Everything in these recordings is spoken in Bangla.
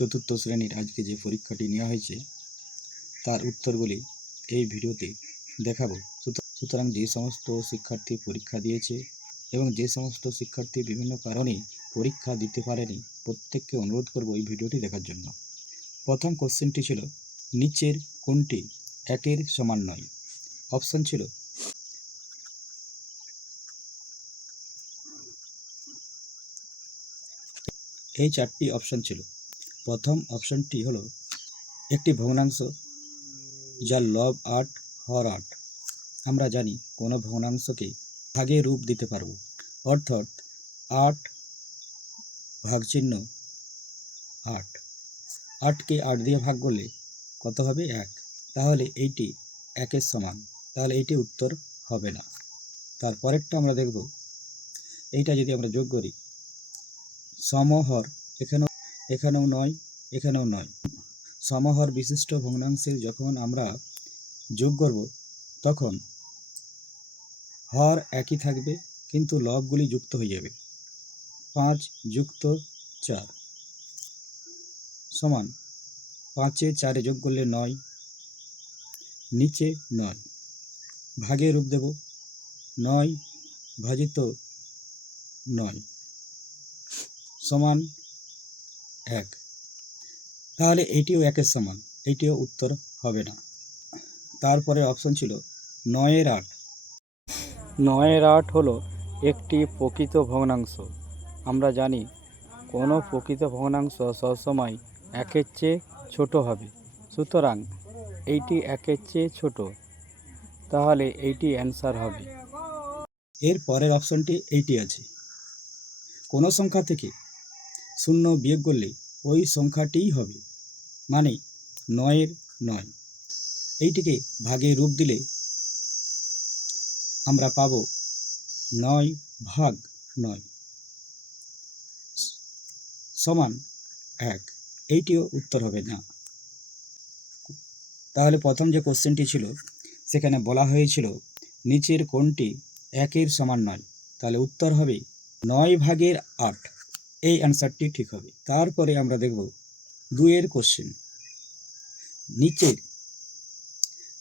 চতুর্থ শ্রেণীর আজকে যে পরীক্ষাটি নেওয়া হয়েছে তার উত্তরগুলি এই ভিডিওতে দেখাবো। সুতরাং যে সমস্ত শিক্ষার্থী পরীক্ষা দিয়েছে এবং যে সমস্ত শিক্ষার্থী বিভিন্ন কারণে পরীক্ষা দিতে পারেনি প্রত্যেককে অনুরোধ করব এই ভিডিওটি দেখার জন্য। প্রথম কোশ্চেনটি ছিল, নিচের কোনটি একের সমান নয়? অপশন ছিল এই চারটি অপশন ছিল। প্রথম অপশনটি হলো একটি ভগ্নাংশ যার লব ৮ হর ৮। আমরা জানি কোনো ভগ্নাংশকে ভাগে রূপ দিতে পারবো, অর্থাৎ ৮ ভাগচিহ্ন ৮, ৮কে ৮ দিয়ে ভাগ করলে কত হবে? ১। তাহলে এইটি একের সমান, তাহলে এইটি উত্তর হবে না। তারপরেরটা আমরা দেখব, এইটা যদি আমরা যোগ করি, সমহর এখানেও নয়, এখানেও নয়। সমহর বিশিষ্ট ভগ্নাংশের যখন আমরা যোগ করব তখন হর একই থাকবে কিন্তু লবগুলি যুক্ত হয়ে যাবে। ৫ যুক্ত ৪ সমান ৫-এ ৪-এ যোগ করলে ৯, নিচে ৯, ভাগে রূপ দেব ৯ ভাজিত ৯ সমান ১। তাহলে এইটিও একের সমান, এইটিও উত্তর হবে না। তারপরে অপশন ছিল ৯-এর ৮। ৯-এর ৮ হলো একটি প্রকৃত ভগ্নাংশ। আমরা জানি কোনো প্রকৃত ভগ্নাংশ সবসময় একের চেয়ে ছোট হবে, সুতরাং এইটি একের চেয়ে ছোট, তাহলে এইটি অ্যান্সার হবে। এর পরের অপশনটি এইটি আছে, কোনো সংখ্যা থেকে ০ বিয়োগ করলে ওই সংখ্যাটিই হবে, মানে ৯-এর ৯। এইটিকে ভাগে রূপ দিলে আমরা পাব ৯ ভাগ ৯ সমান ১। এইটিও উত্তর হবে না। তাহলে প্রথম যে কোশ্চেনটি ছিল সেখানে বলা হয়েছিল নিচের কোনটি একের সমান নয়, তাহলে উত্তর হবে ৯ ভাগের ৮, এই অ্যান্সারটি ঠিক হবে। তারপরে আমরা দেখব ২-এর কোশ্চেন,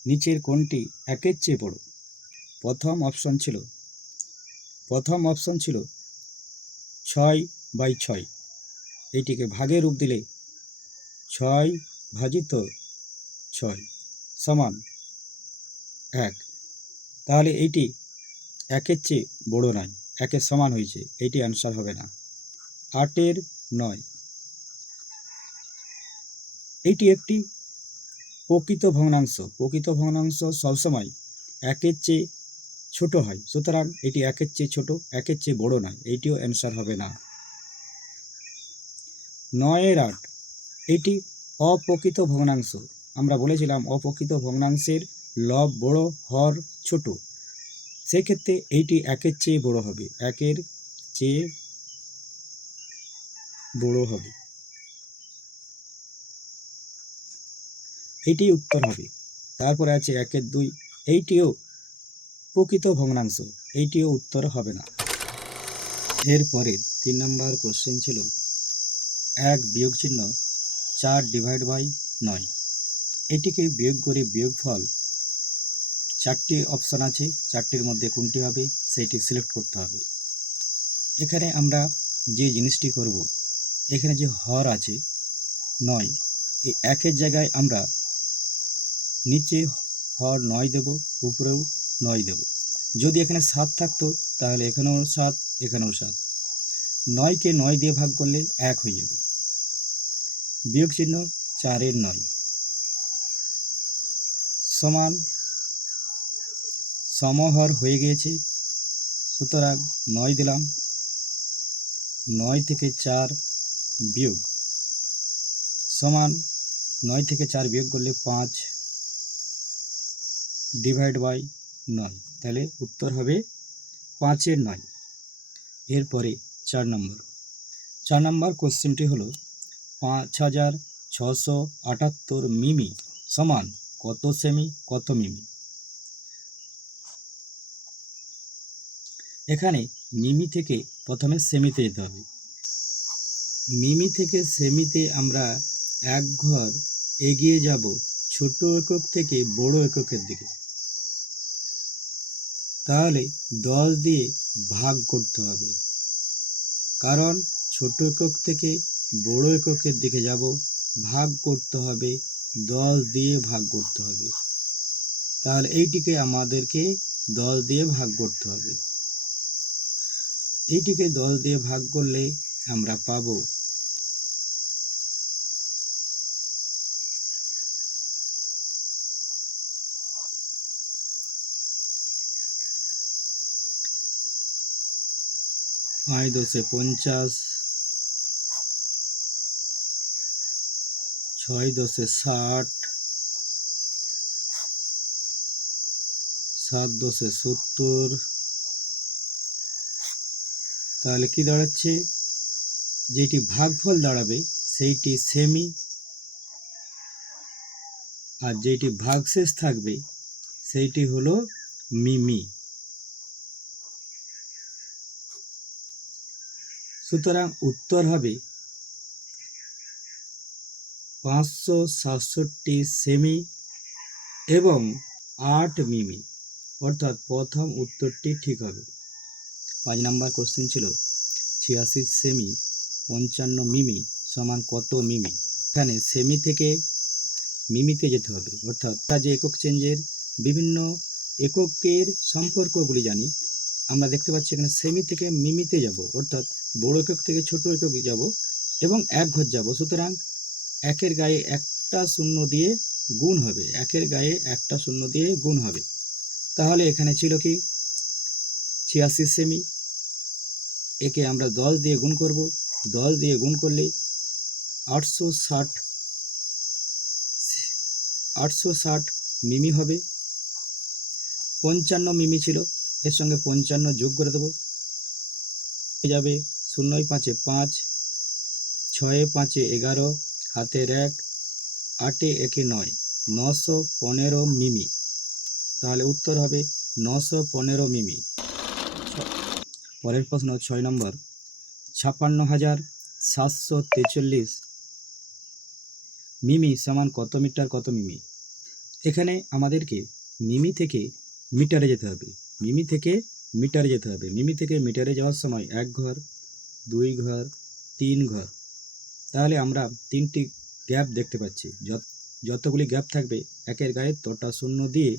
নিচের কোনটি একের চেয়ে বড়? প্রথম অপশন ছিল ৬/৬। এইটিকে ভাগে রূপ দিলে ৬ ভাজিত ৬ সমান ১। তাহলে এইটি একের চেয়ে বড় নয়, একের সমান হয়েছে, এইটি অ্যান্সার হবে না। ৮-এর ৯, এইটি একটি প্রকৃত ভগ্নাংশ সবসময় একের চেয়ে ছোট হয়, সুতরাং এটি একের চেয়ে ছোট, একের চেয়ে বড় নয়, এইটিও অ্যান্সার হবে না। ৯-এর ৮, এটি অপ্রকৃত ভগ্নাংশ। আমরা বলেছিলাম অপ্রকৃত ভগ্নাংশের লব বড়, হর ছোট, সেক্ষেত্রে এইটি একের চেয়ে বড় হবে, একের চেয়ে বড় হবে, এইটি উত্তর হবে। তারপরে আছে ১-এর ২, এইটিও প্রকৃত ভগ্নাংশ, এইটিও উত্তর হবে না। এরপরে ৩ নম্বর কোশ্চেন ছিল ১ বিয়োগ চিহ্ন ৪/৯। এটিকে বিয়োগ করে বিয়োগফল ৪টি অপশন আছে, ৪টির মধ্যে কোনটি হবে সেইটি সিলেক্ট করতে হবে। এখানে আমরা যে জিনিসটি করব, এখানে যে হর আছে ৯, এই একের জায়গায় আমরা নিচে হর ৯ দেব, উপরেও ৯ দেব। যদি এখানে ৭ থাকতো তাহলে এখানেও ৭, এখানেও ৭। ৯কে ৯ দিয়ে ভাগ করলে ১ হয়ে যাবে। বিয়োগ চিহ্ন ৪-এর ৯ সমান, সমহর হয়ে গিয়েছে, সুতরাং ৯ দিলাম। ৯ থেকে ৪ বিয়োগ সমান, ৯ থেকে ৪ বিয়োগ করলে ৫/৯, তাহলে উত্তর হবে ৫-এর ৯। এরপরে ৪ নম্বর কোশ্চেনটি হলো ৫,৬৭৮ মিমি সমান কত সেমি কত মিমি? এখানে মিমি থেকে প্রথমে সেমিতে যেতে হবে। মিমি থেকে সেমিতে আমরা এক ঘর এগিয়ে যাব ছোট একক থেকে বড় এককের দিকে। তাহলে 10 দিয়ে ভাগ করতে হবে, কারণ ছোট একক থেকে বড় এককের দিকে যাব, ভাগ করতে হবে 10 দিয়ে ভাগ করতে হবে। তাহলে এইটিকে আমাদেরকে 10 দিয়ে ভাগ করতে হবে। এইটিকে 10 দিয়ে ভাগ করলে আমরা পাবো 5 10 50, 6 10 60, 7 10 70। তাহলে কি দাঁড়াচ্ছে, যেটি ভাগফল দাঁড়াবে সেইটি সেমি, আর যেটি ভাগশেষ থাকবে সেইটি হলো মিমি। সুতরাং উত্তর হবে 567 সেমি এবং 8 মিমি, অর্থাৎ প্রথম উত্তরটি ঠিক হবে। 5 নম্বর কোশ্চেন ছিল 86 সেমি 55 মিমি সমান কত মিমি। এখানে সেমি থেকে মিমিতে যেতে হবে, অর্থাৎ যে একক চেঞ্জের বিভিন্ন এককের সম্পর্কগুলি জানি, আমরা দেখতে পাচ্ছি এখানে সেমি থেকে মিমিতে যাব, অর্থাৎ বড় একক থেকে ছোট এককে যাব এবং এক ঘর যাব। সুতরাং একের গায়ে একটা শূন্য দিয়ে গুণ হবে, একের গায়ে একটা শূন্য দিয়ে গুণ হবে। তাহলে এখানে ছিল কি 86 সেমি, একে আমরা 10 দিয়ে গুণ করব, 10 দিয়ে গুণ করলে 860 মিমি হবে। 55 মিমি ছিল, এর সঙ্গে 55 যোগ করে দেবো, হয়ে যাবে 0 5 5, 6 5 11, হাতের 1, 8 1 9, 915 মিমি। তাহলে উত্তর হবে 915 মিমি। পরের প্রশ্ন 6 নম্বর 56,743 মিমি সমান কত মিটার কত মিমি। এখানে আমাদেরকে মিমি থেকে মিটারে যেতে হবে, মিমি থেকে মিটারে যেতে হবে। মিমি থেকে মিটারে যাওয়ার সময় 1 ঘর, 2 ঘর, 3 ঘর। তাহলে আমরা 3টি গ্যাপ দেখতে পাচ্ছি, যতগুলি গ্যাপ থাকবে একের গায়ে তটা শূন্য দিয়ে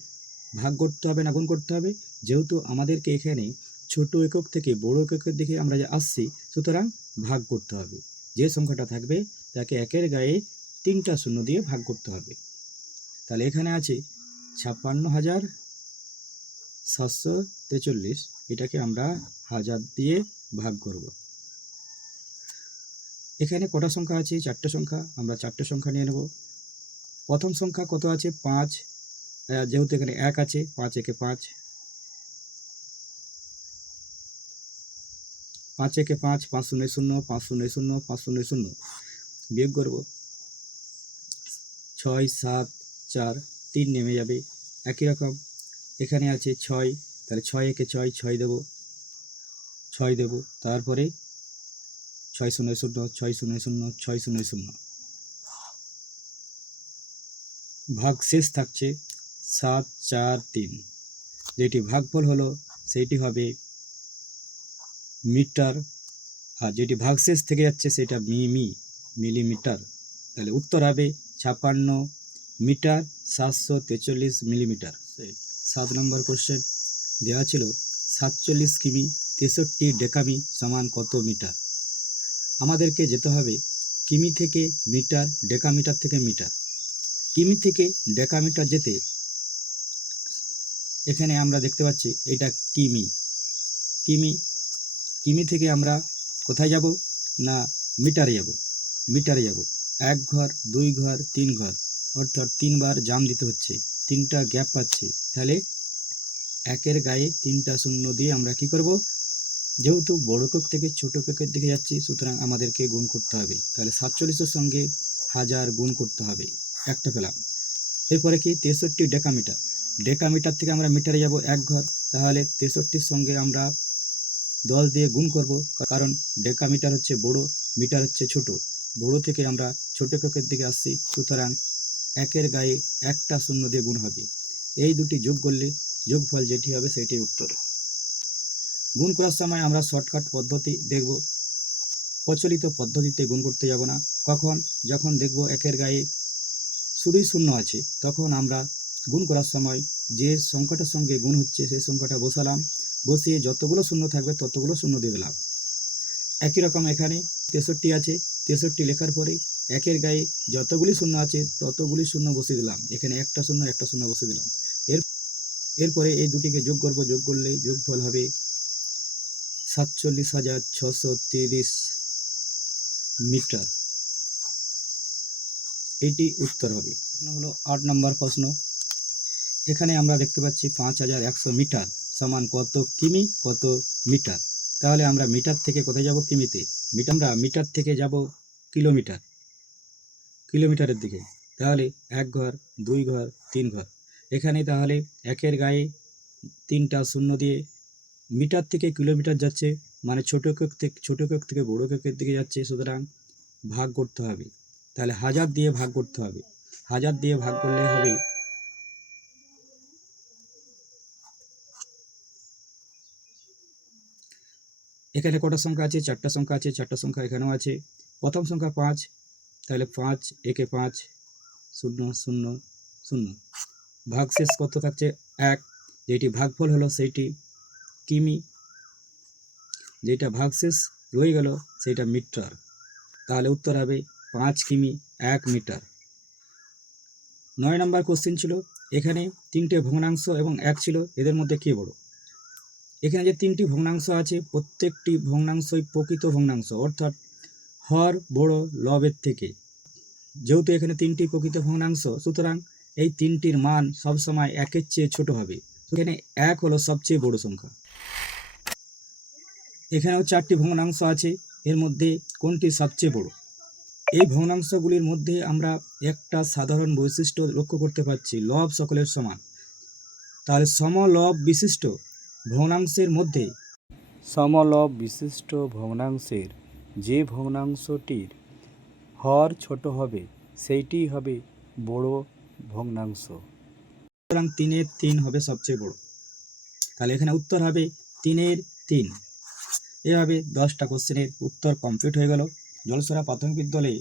ভাগ করতে হবে না গুণ করতে হবে। যেহেতু আমাদেরকে এখানে ছোট একক থেকে বড় এককের দিকে আমরা যে আসছি, সুতরাং ভাগ করতে হবে। যে সংখ্যাটা থাকবে তাকে একের গায়ে 3টা শূন্য দিয়ে ভাগ করতে হবে। তাহলে এখানে আছে 56,743, এটাকে আমরা 1000 দিয়ে ভাগ করব। এখানে কটা সংখ্যা আছে, 4টে সংখ্যা, আমরা 4টে সংখ্যা নিয়ে নেব। প্রথম সংখ্যা কত আছে 5, যেহেতু এখানে 1 আছে, 5 একে 5, 5 একে 5, 5 শূন্য 0, 5 শূন্য 0, 5 শূন্য 0, বিয়োগ করব 6 7 4, 3 নেমে যাবে। একই রকম এখানে আছে 6, তাহলে 6 একে 6, 6 দেব, 6 দেব, তারপরে 6 শূন্য 0, 6 শূন্য 0, 6 শূন্য 0, ভাগ শেষ থাকছে 7 4 3। যেটি ভাগফল হলো সেইটি হবে মিটার, আর যেটি ভাগশেষ থেকে যাচ্ছে সেটা মিমি, মিলিমিটার। তাহলে উত্তর হবে 56 মিটার 743 মিলিমিটার। 7 নম্বর কোশ্চেন দেওয়া ছিল 47 কিমি 63 ডেকামি সমান কত মিটার। আমাদেরকে যেতে হবে কিমি থেকে মিটার, ডেকামিটার থেকে মিটার। কিমি থেকে ডেকামিটার যেতে এখানে আমরা দেখতে পাচ্ছি এটা কিমি, কিমি, কিমি থেকে আমরা কোথায় যাব না মিটারে যাব, মিটারে যাব। 1 ঘর, 2 ঘর, 3 ঘর, অর্থাৎ 3 বার জাম দিতে হচ্ছে, 3টা গ্যাপ পাচ্ছি। তাহলে একের গায়ে 3টা শূন্য দিয়ে আমরা কি করব, যেহেতু বড় একক থেকে ছোট এককের দিকে যাচ্ছি, সুতরাং আমাদেরকে গুণ করতে হবে। তাহলে 47-এর সঙ্গে 1000 গুণ করতে হবে, একটা পেলাম। এরপরে কি 63 ডেকামিটার, ডেকামিটার থেকে আমরা মিটারে যাব 1 ঘর, তাহলে 63-র সঙ্গে আমরা 10 দিয়ে গুণ করব, কারণ ডেকামিটার হচ্ছে বড়, মিটার হচ্ছে ছোট। বড় থেকে আমরা ছোট এককের দিকে আসছি, সুতরাং একের গায়ে একটা শূন্য দিয়ে গুণ হবে। এই দুটি যোগ করলে যোগফল যেটি হবে সেটাই উত্তর। গুণ করার সময় আমরা শর্টকাট পদ্ধতি দেখব, প্রচলিত পদ্ধতিতে গুণ করতে যাব না। কখন? যখন দেখব একের গায়ে শুধুই শূন্য আছে, তখন আমরা গুণ করার সময় যে সংখ্যাটার সঙ্গে গুণ হচ্ছে সেই সংখ্যাটা বসালাম, বসিয়ে যতগুলো শূন্য থাকবে ততগুলো শূন্য দিয়ে দিলাম। একই রকম এখানে 63 আছে, 63 লেখার পরে একের গায়ে যতগুলি শূন্য আছে ততগুলি শূন্য বসিয়ে দিলাম, এখানে একটা শূন্য বসিয়ে দিলাম। এরপরে এই দুটিকে যোগ করব, যোগ করলে যোগফল হবে 47,630 মিটার। এটি উত্তর হবে। প্রশ্ন হলো 8 নম্বর প্রশ্ন। এখানে আমরা দেখতে পাচ্ছি 5100 মিটার সমান কত কিমি কত মিটার। তাহলে আমরা মিটার থেকে কোথায় যাব? কিমিতে। আমরা মিটার থেকে যাব কিলোমিটারের দিকে। তাহলে 1 ঘর, 2 ঘর, 3 ঘর। এখানে তাহলে একের গায়ে 3টা শূন্য দিয়ে মিটার থেকে কিলোমিটার যাচ্ছে, মানে ছোট একক থেকে বড় এককের দিকে যাচ্ছে, সুতরাং ভাগ করতে হবে। তাহলে 1000 দিয়ে ভাগ করতে হবে। 1000 দিয়ে ভাগ করলে হবে এখানে কটা সংখ্যা আছে? 4টা সংখ্যা আছে, 4টা সংখ্যা এখানেও আছে। প্রথম সংখ্যা 5, তাহলে 5 একে 5, 0 0 0। ভাগশেষ কত থাকছে? 1। যেটি ভাগফল হলো সেইটি কিমি, যেটা ভাগশেষ রয়ে গেল সেইটা মিটার। তাহলে উত্তর হবে 5 কিমি 1 মিটার। 9 নম্বর কোশ্চেন ছিল, এখানে 3টে ভগ্নাংশ এবং 1 ছিল, এদের মধ্যে কে বড়? এখানে যে 3টি ভগ্নাংশ আছে প্রত্যেকটি ভগ্নাংশই প্রকৃত ভগ্নাংশ, অর্থাৎ হর বড় লবের থেকে। যেহেতু এখানে 3টি প্রকৃত ভগ্নাংশ, সুতরাং এই 3টির মান সবসময় 1-এর চেয়ে ছোট হবে। এখানে 1 হলো সবচেয়ে বড় সংখ্যা। এখানেও 4টি ভগ্নাংশ আছে, এর মধ্যে কোনটি সবচেয়ে বড়? এই ভগ্নাংশগুলির মধ্যে আমরা একটা সাধারণ বৈশিষ্ট্য লক্ষ্য করতে পারছি, লব সকলের সমান। তাহলে সমলব বিশিষ্ট ভগ্নাংশের যে ভগ্নাংশটির হর ছোট হবে সেইটি হবে বড় ভগ্নাংশ। সুতরাং 3-এর 3 হবে সবচেয়ে বড়। তাহলে এখানে উত্তর হবে 3-এর 3। এভাবে 10টা কোশ্চেনের উত্তর কমপ্লিট হয়ে গেল। জলসরা প্রাথমিক বিদ্যালয়ে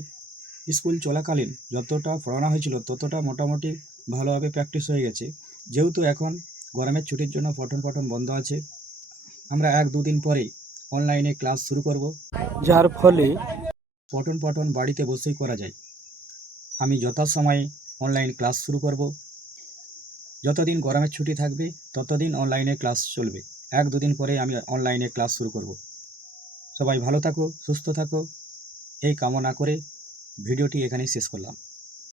স্কুল চলাকালীন যতটা পড়ানো হয়েছিল ততটা মোটামুটি ভালোভাবে প্র্যাকটিস হয়ে গেছে। যেহেতু এখন গরমের ছুটির জন্য পঠন বন্ধ আছে, আমরা 1-2 দিন পরে অনলাইনে ক্লাস শুরু করব, যার ফলে পঠন বাড়িতে বসেই করা যায়। আমি যথাসময়ে অনলাইন ক্লাস শুরু করব। যতদিন গরমের ছুটি থাকবে ততদিন অনলাইনে ক্লাস চলবে। 1-2 দিন পরে আমি অনলাইনে ক্লাস শুরু করব। সবাই ভালো থাকো, সুস্থ থাকো, এই কামনা করে ভিডিওটি এখানেই শেষ করলাম।